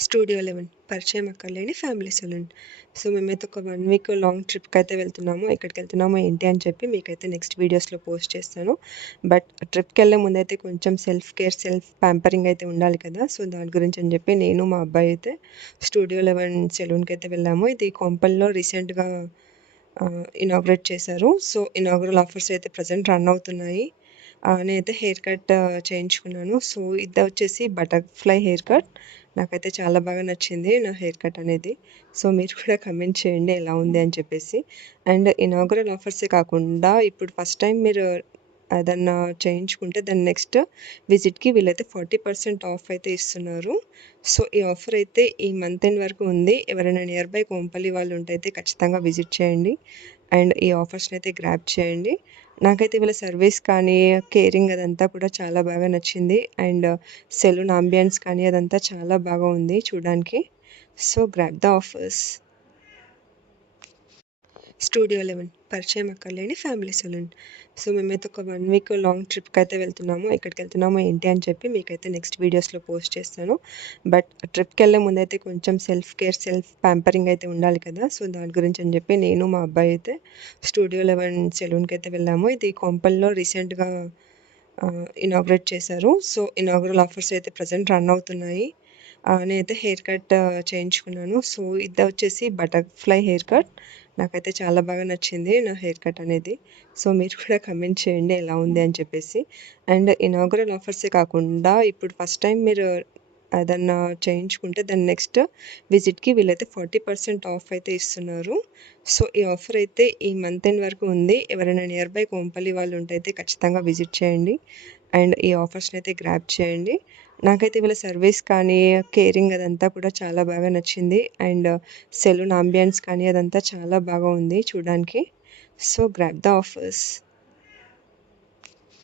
Studio 11 పరిచయం అక్కర్లేని family salon. So, మేమైతే ఒక 1 వీక్ లాంగ్ ట్రిప్‌కైతే వెళ్తున్నాము. ఎక్కడికెళ్తున్నామో ఏంటి అని చెప్పి మీకైతే నెక్స్ట్ వీడియోస్‌లో పోస్ట్ చేస్తాను. బట్ ట్రిప్‌కెళ్ళే ముందైతే కొంచెం సెల్ఫ్ కేర్, సెల్ఫ్ ప్యాంపరింగ్ అయితే ఉండాలి కదా! సో, దాని గురించి అని చెప్పి నేను, మా అబ్బాయి అయితే స్టూడియో 11 సెలూన్‌కైతే వెళ్ళాము. ఇది కొంపల్లో రీసెంట్‌గా ఇనాగ్రేట్ చేశారు. సో, ఇనాగ్రల్ ఆఫర్స్ అయితే ప్రెజెంట్ రన్ అవుతున్నాయి. నేనైతే హెయిర్ కట్ చేయించుకున్నాను. సో, ఇదొచ్చేసి బటర్‌ఫ్లై హెయిర్ కట్. నాకైతే చాలా బాగా నచ్చింది నా హెయిర్ కట్ అనేది. సో, మీరు కూడా కమెంట్ చేయండి ఎలా ఉంది అని చెప్పేసి. అండ్ ఇనాగరల్ ఆఫర్సే కాకుండా ఇప్పుడు ఫస్ట్ టైం మీరు ఏదన్నా చేయించుకుంటే దాని నెక్స్ట్ విజిట్‌కి వీళ్ళైతే 40% ఆఫ్ అయితే ఇస్తున్నారు. సో, ఈ ఆఫర్ అయితే ఈ మంత్ ఎండ్ వరకు ఉంది. ఎవరైనా నియర్ బై కోంపల్లి వాళ్ళు ఉంటే అయితే ఖచ్చితంగా విజిట్ చేయండి. అండ్ ఈ ఆఫర్స్‌ని అయితే గ్రాబ్ చేయండి. నాకైతే వీళ్ళ సర్వీస్ కానీ, కేరింగ్ అదంతా కూడా చాలా బాగా నచ్చింది. అండ్ సెలూన్ అంబియన్స్ కానీ అదంతా చాలా బాగా ఉంది చూడడానికి. So, grab the offers. Studio 11 పరిచయం అక్కర్లేని ఫ్యామిలీ సెలూన్. సో, మేమైతే ఒక 1 వీక్ లాంగ్ ట్రిప్‌కైతే వెళ్తున్నాము. ఎక్కడికెళ్తున్నామో ఏంటి అని చెప్పి మీకైతే నెక్స్ట్ వీడియోస్‌లో పోస్ట్ చేస్తాను. బట్ ట్రిప్‌కెళ్ళే ముందైతే కొంచెం సెల్ఫ్ కేర్, సెల్ఫ్ ప్యాంపరింగ్ అయితే ఉండాలి కదా! సో, దాని గురించి అని చెప్పి నేను, మా అబ్బాయి అయితే స్టూడియో 11 సెలూన్‌కైతే వెళ్ళాము. ఇది కొంపల్లో రీసెంట్‌గా ఇనాగ్రేట్ చేశారు. సో, ఇనాగ్రల్ ఆఫర్స్ అయితే ప్రెజెంట్ రన్ అవుతున్నాయి. నేనైతే హెయిర్ కట్ చేయించుకున్నాను. సో, ఇదొచ్చేసి బటర్‌ఫ్లై హెయిర్ కట్. నాకైతే చాలా బాగా నచ్చింది నా హెయిర్ కట్ అనేది. సో, మీరు కూడా కమెంట్ చేయండి ఎలా ఉంది అని చెప్పేసి. అండ్ ఇనాగరల్ ఆఫర్సే కాకుండా ఇప్పుడు ఫస్ట్ టైం మీరు ఏదన్నా చేయించుకుంటే దాని నెక్స్ట్ విజిట్‌కి వీళ్ళైతే 40% ఆఫ్ అయితే ఇస్తున్నారు. సో, ఈ ఆఫర్ అయితే ఈ మంత్ ఎండ్ వరకు ఉంది. ఎవరైనా నియర్ బై కోంపల్లి వాళ్ళు ఉంటే అయితే ఖచ్చితంగా విజిట్ చేయండి. అండ్ ఈ ఆఫర్స్‌ని అయితే గ్రాబ్ చేయండి. నాకైతే వీళ్ళ సర్వీస్ కానీ, కేరింగ్ అదంతా కూడా చాలా బాగా నచ్చింది. అండ్ సెలూన్ అంబియన్స్ కానీ అదంతా చాలా బాగా ఉంది చూడడానికి. So, grab the offers.